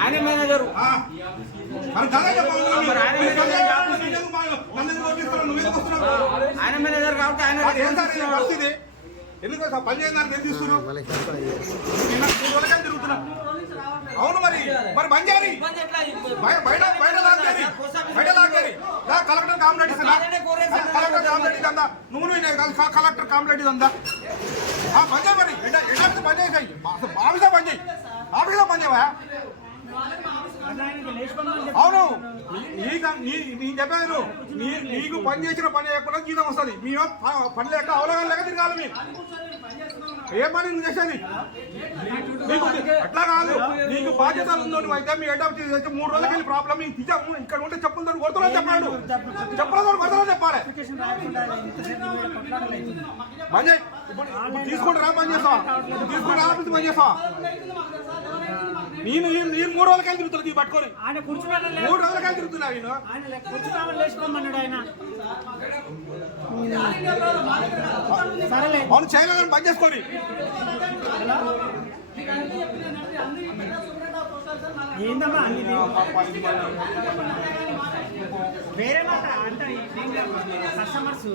ఆయన మేనేజరు ఆయన మేనేజర్ కాబట్టి ఆయన ఎందుకు పని చేయడానికి ఏం తీసుకున్నావు? తిరుగుతున్నా. అవును మరి మరి బంద్ చేయాలి. బయట లాగాలి. కలెక్టర్ కాంప్లైంట్ కలెక్టర్ కాంప్లైంట్ అందా నువ్వు కలెక్టర్ కాంప్లైంట్ అందా బంద్ చేయి మరి ఎలాంటి బంద్ చేసాయి ఆఫీసా బంద్ చేయి ఆఫీసా బంద్ చేయవా? అవును నీకు చెప్పాను నీకు పని చేసిన పని లేకుండా జీతం వస్తుంది. మేము పని లేక అవగాహన లేక తిరగాలి. మీకు ఏ పని నువ్వు చేసేది నీకు అట్లా కాదు. నీకు బాధ్యతలు ఉందో నువ్వు అయితే మీ హెడ్ ఆఫీస్ 3 రోజులకి వెళ్ళి ప్రాబ్లం తీసాము. ఇక్కడ ఉంటే చెప్పులతో కొడుతున్నా చెప్పాడు. చెప్పులతో కొడుతున్నా చెప్పాలి. పని ఇప్పుడు తీసుకుంటారా పని చేస్తావా? తీసుకుంటే ఆఫీస్ పని చేస్తావా? నేను 3 రోజులకి తిరుగుతున్నా పట్టుకొని 3 రోజులకి తిరుగుతున్నా. అవును చేయలేదని పని చేసుకోండి. వేరే మాట అంటే కస్టమర్స్